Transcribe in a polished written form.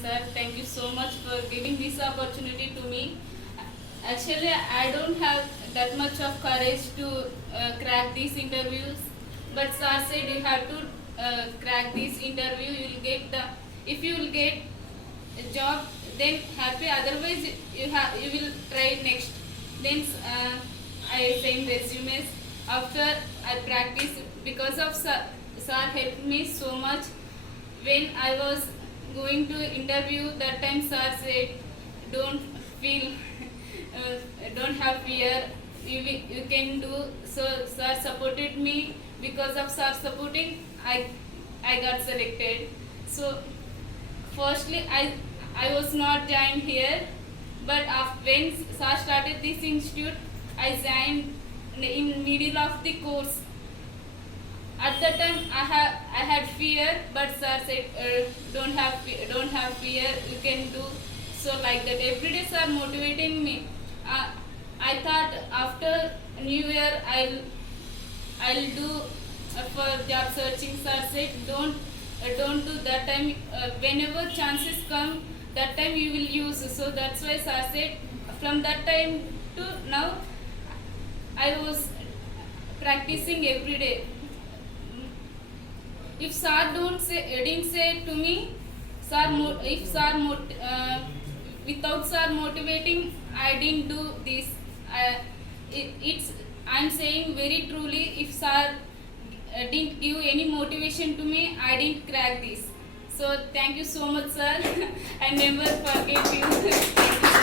Sir, thank you so much for giving this opportunity to me. Actually, I don't have that much of courage to crack these interviews, but sir said you have to crack this interview. You will get the if you will get a job, then happy. Otherwise, you will try next. Then I send resumes. After I practice because of sir helped me so much when I was going to interview. That time sir said, don't feel, don't have fear, you can do. So sir supported me. Because of sir supporting, I got selected. So firstly I was not joined here, but when sir started this institute, I joined in middle of the course. At that time I had fear, but sir said, don't have fear, you can do. So like that every day sir motivating me. I thought after new year I'll do for job searching. Sir said, don't do that time. Whenever chances come, that time you will use. So that's why sir said, from that time to now I was practicing every day. If sir didn't say to me, if without sir motivating, I didn't do this. It's I'm saying very truly, if sir didn't give any motivation to me, I didn't crack this. So thank you so much, sir. I never forget you. Thank you.